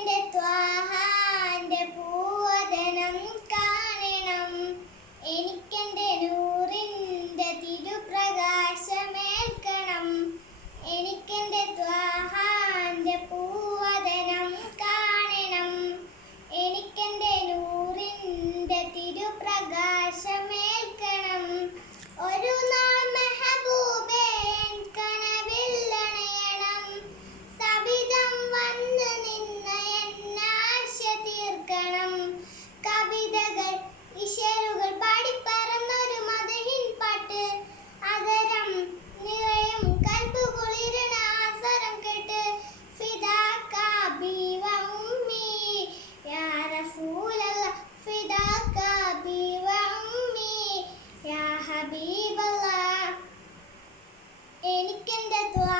എനിക്കെന്റെ ത്വാഹാന്റെ പൂവദനം കാണണം. എനിക്കെന്റെ നൂറിന്റെ തിരുപ്രകാശമേൽക്കണം. എനിക്കെന്റെ ത്വാഹാന്റെ പൂവദനം കാണണം. എനിക്കെന്റെ നൂറിന്റെ തിരുപ്രകാശമേൽക്കണം. ഒരു നാൾ മെഹബൂബേ എൻ കനവില്ലണയണം. സവിധം വന്ന് നിന്ന് എന്നാശ തീർക്കണം. കവിതകൾ ഇശലുകൾ പാടിപ്പറന്നൊരു മദഹിൻ പാട്ട്. അതരം നിറയും കൽബ് കുളിരണ ആസരം കേട്ട്. ഫിദാക ബി വ ഉമ്മി യാ റസൂലല്ലാഹ്. ഫിദാക ബി വ ഉമ്മി യാ ഹബീബല്ലാഹ്. എനിക്കെന്റെ ത്വാ